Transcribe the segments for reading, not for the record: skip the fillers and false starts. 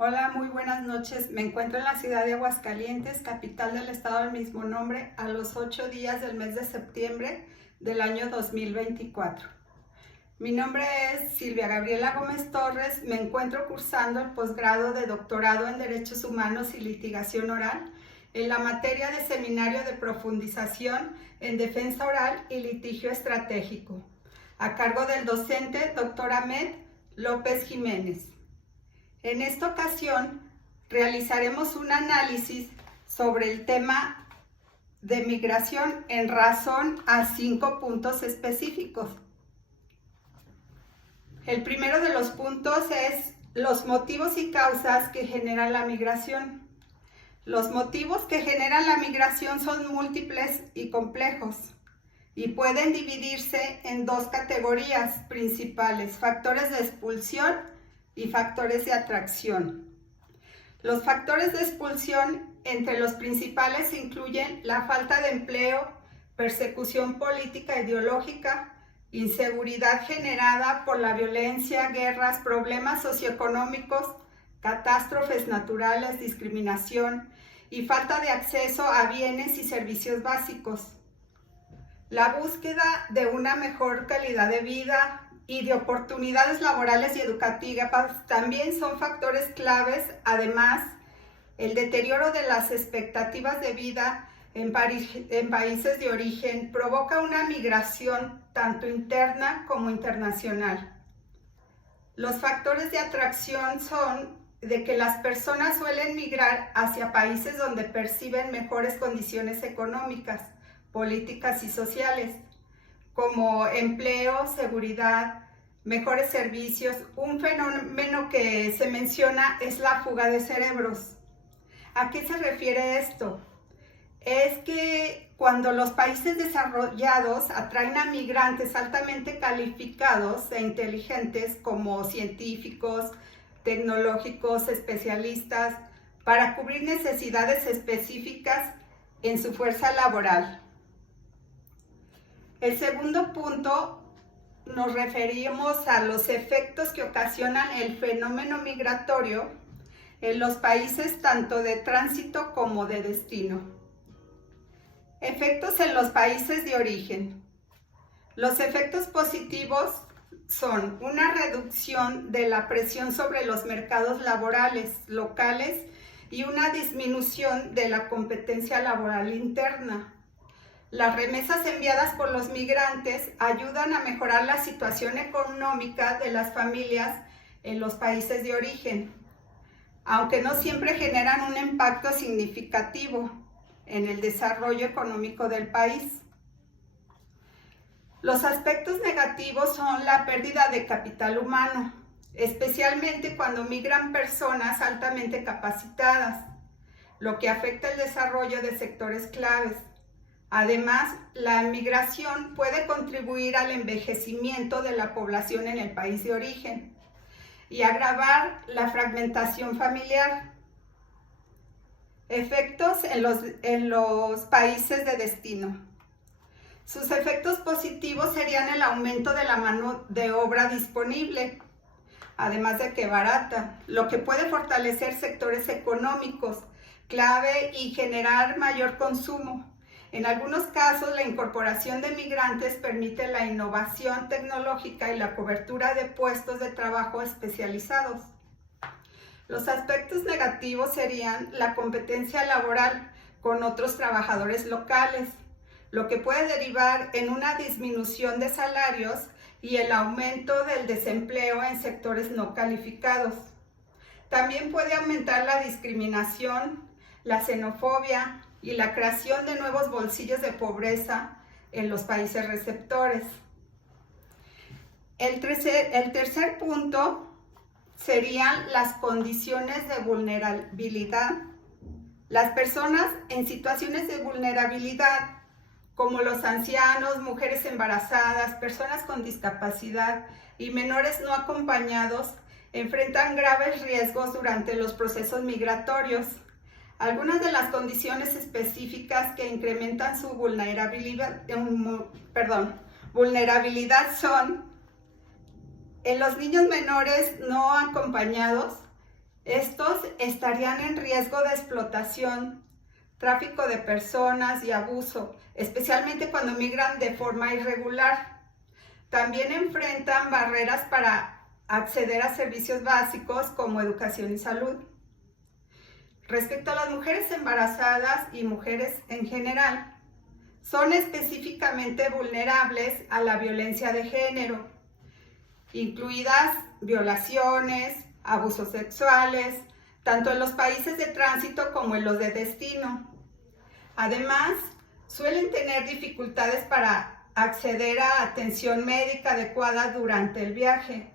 Hola, muy buenas noches. Me encuentro en la ciudad de Aguascalientes, capital del estado del mismo nombre, a los 8 días del mes de septiembre del año 2024. Mi nombre es Silvia Gabriela Gómez Torres. Me encuentro cursando el posgrado de doctorado en Derechos Humanos y Litigación Oral en la materia de Seminario de Profundización en Defensa Oral y Litigio Estratégico, a cargo del docente Dr. Ahmed López Jiménez. En esta ocasión realizaremos un análisis sobre el tema de migración en razón a 5 puntos específicos. El primero de los puntos es los motivos y causas que generan la migración. Los motivos que generan la migración son múltiples y complejos y pueden dividirse en dos categorías principales: factores de expulsión y factores de atracción. Los factores de expulsión, entre los principales, incluyen la falta de empleo, persecución política ideológica, inseguridad generada por la violencia, guerras, problemas socioeconómicos, catástrofes naturales, discriminación y falta de acceso a bienes y servicios básicos. La búsqueda de una mejor calidad de vida y de oportunidades laborales y educativas también son factores claves. Además, el deterioro de las expectativas de vida en países de origen provoca una migración tanto interna como internacional. Los factores de atracción son de que las personas suelen migrar hacia países donde perciben mejores condiciones económicas, políticas y sociales, como empleo, seguridad, mejores servicios. Un fenómeno que se menciona es la fuga de cerebros. ¿A qué se refiere esto? Es que cuando los países desarrollados atraen a migrantes altamente calificados e inteligentes como científicos, tecnológicos, especialistas, para cubrir necesidades específicas en su fuerza laboral. El segundo punto, nos referimos a los efectos que ocasionan el fenómeno migratorio en los países tanto de tránsito como de destino. Efectos en los países de origen. Los efectos positivos son una reducción de la presión sobre los mercados laborales locales y una disminución de la competencia laboral interna. Las remesas enviadas por los migrantes ayudan a mejorar la situación económica de las familias en los países de origen, aunque no siempre generan un impacto significativo en el desarrollo económico del país. Los aspectos negativos son la pérdida de capital humano, especialmente cuando migran personas altamente capacitadas, lo que afecta el desarrollo de sectores claves. Además, la migración puede contribuir al envejecimiento de la población en el país de origen y agravar la fragmentación familiar. Efectos en los países de destino. Sus efectos positivos serían el aumento de la mano de obra disponible, además de que barata, lo que puede fortalecer sectores económicos clave y generar mayor consumo. En algunos casos, la incorporación de migrantes permite la innovación tecnológica y la cobertura de puestos de trabajo especializados. Los aspectos negativos serían la competencia laboral con otros trabajadores locales, lo que puede derivar en una disminución de salarios y el aumento del desempleo en sectores no calificados. También puede aumentar la discriminación, la xenofobia y la creación de nuevos bolsillos de pobreza en los países receptores. El tercer punto serían las condiciones de vulnerabilidad. Las personas en situaciones de vulnerabilidad, como los ancianos, mujeres embarazadas, personas con discapacidad y menores no acompañados, enfrentan graves riesgos durante los procesos migratorios. Algunas de las condiciones específicas que incrementan su vulnerabilidad son: en los niños menores no acompañados, Estos estarían en riesgo de explotación, tráfico de personas y abuso, especialmente cuando migran de forma irregular. También enfrentan barreras para acceder a servicios básicos como educación y salud. Respecto a las mujeres embarazadas y mujeres en general, son específicamente vulnerables a la violencia de género, incluidas violaciones, abusos sexuales, tanto en los países de tránsito como en los de destino. Además, suelen tener dificultades para acceder a atención médica adecuada durante el viaje.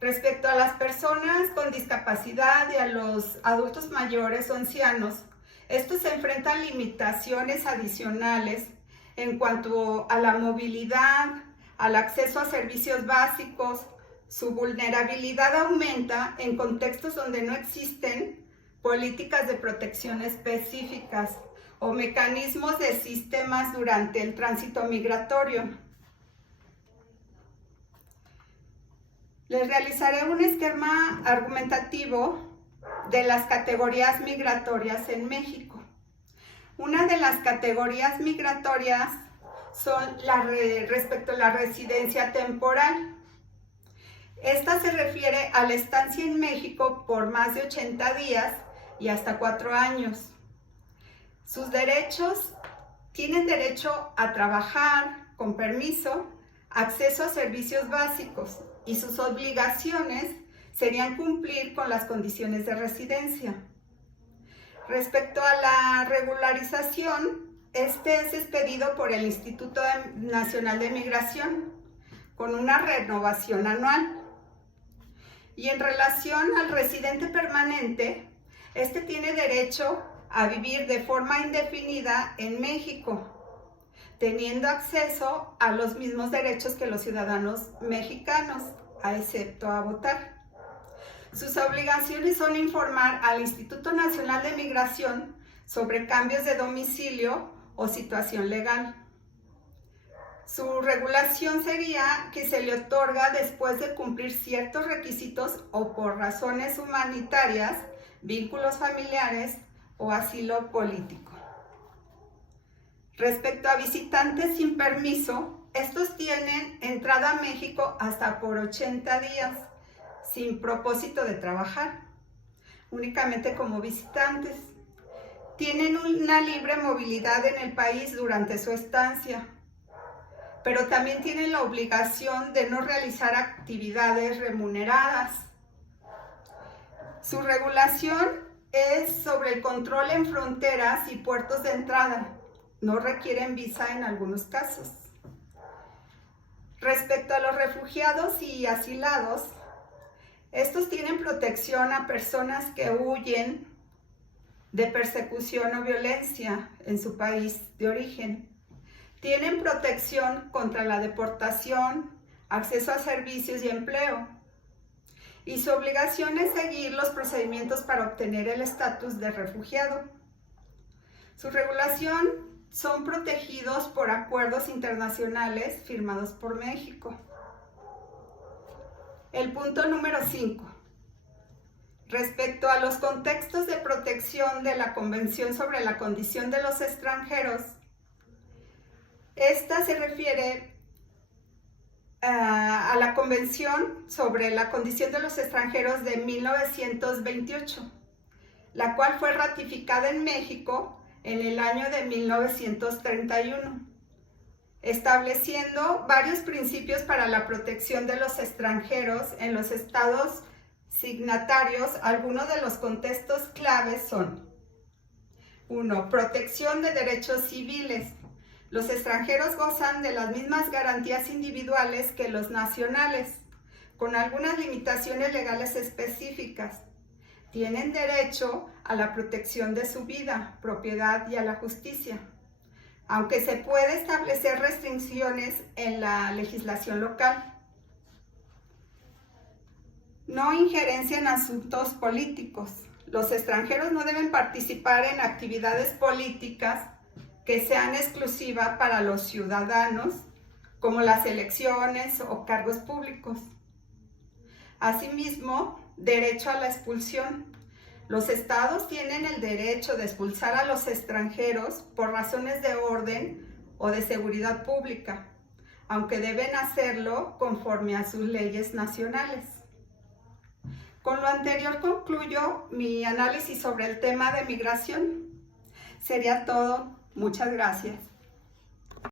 Respecto a las personas con discapacidad y a los adultos mayores o ancianos, estos se enfrentan limitaciones adicionales en cuanto a la movilidad, al acceso a servicios básicos. Su vulnerabilidad aumenta en contextos donde no existen políticas de protección específicas o mecanismos de sistemas durante el tránsito migratorio. Les realizaré un esquema argumentativo de las categorías migratorias en México. Una de las categorías migratorias son respecto a la residencia temporal. Esta se refiere a la estancia en México por más de 80 días y hasta 4 años. Sus derechos: tienen derecho a trabajar con permiso, acceso a servicios básicos, y sus obligaciones serían cumplir con las condiciones de residencia. Respecto a la regularización, este es expedido por el Instituto Nacional de Migración con una renovación anual. Y en relación al residente permanente, este tiene derecho a vivir de forma indefinida en México, teniendo acceso a los mismos derechos que los ciudadanos mexicanos, excepto a votar. Sus obligaciones son informar al Instituto Nacional de Migración sobre cambios de domicilio o situación legal. Su regulación sería que se le otorga después de cumplir ciertos requisitos o por razones humanitarias, vínculos familiares o asilo político. Respecto a visitantes sin permiso, estos tienen entrada a México hasta por 80 días, sin propósito de trabajar, únicamente como visitantes. Tienen una libre movilidad en el país durante su estancia, pero también tienen la obligación de no realizar actividades remuneradas. Su regulación es sobre el control en fronteras y puertos de entrada. No requieren visa en algunos casos. Respecto a los refugiados y asilados, estos tienen protección a personas que huyen de persecución o violencia en su país de origen. Tienen protección contra la deportación, acceso a servicios y empleo. Y su obligación es seguir los procedimientos para obtener el estatus de refugiado. Su regulación son protegidos por acuerdos internacionales firmados por México. El punto número 5. Respecto a los contextos de protección de la Convención sobre la Condición de los Extranjeros, esta se refiere a la Convención sobre la Condición de los Extranjeros de 1928, la cual fue ratificada en México en el año de 1931, estableciendo varios principios para la protección de los extranjeros en los estados signatarios. Algunos de los contextos claves son: 1. Protección de derechos civiles. Los extranjeros gozan de las mismas garantías individuales que los nacionales, con algunas limitaciones legales específicas. Tienen derecho a la protección de su vida, propiedad y a la justicia, aunque se puede establecer restricciones en la legislación local. No injerencia en asuntos políticos. Los extranjeros no deben participar en actividades políticas que sean exclusivas para los ciudadanos, como las elecciones o cargos públicos. Asimismo, derecho a la expulsión. Los estados tienen el derecho de expulsar a los extranjeros por razones de orden o de seguridad pública, aunque deben hacerlo conforme a sus leyes nacionales. Con lo anterior concluyo mi análisis sobre el tema de migración. Sería todo. Muchas gracias.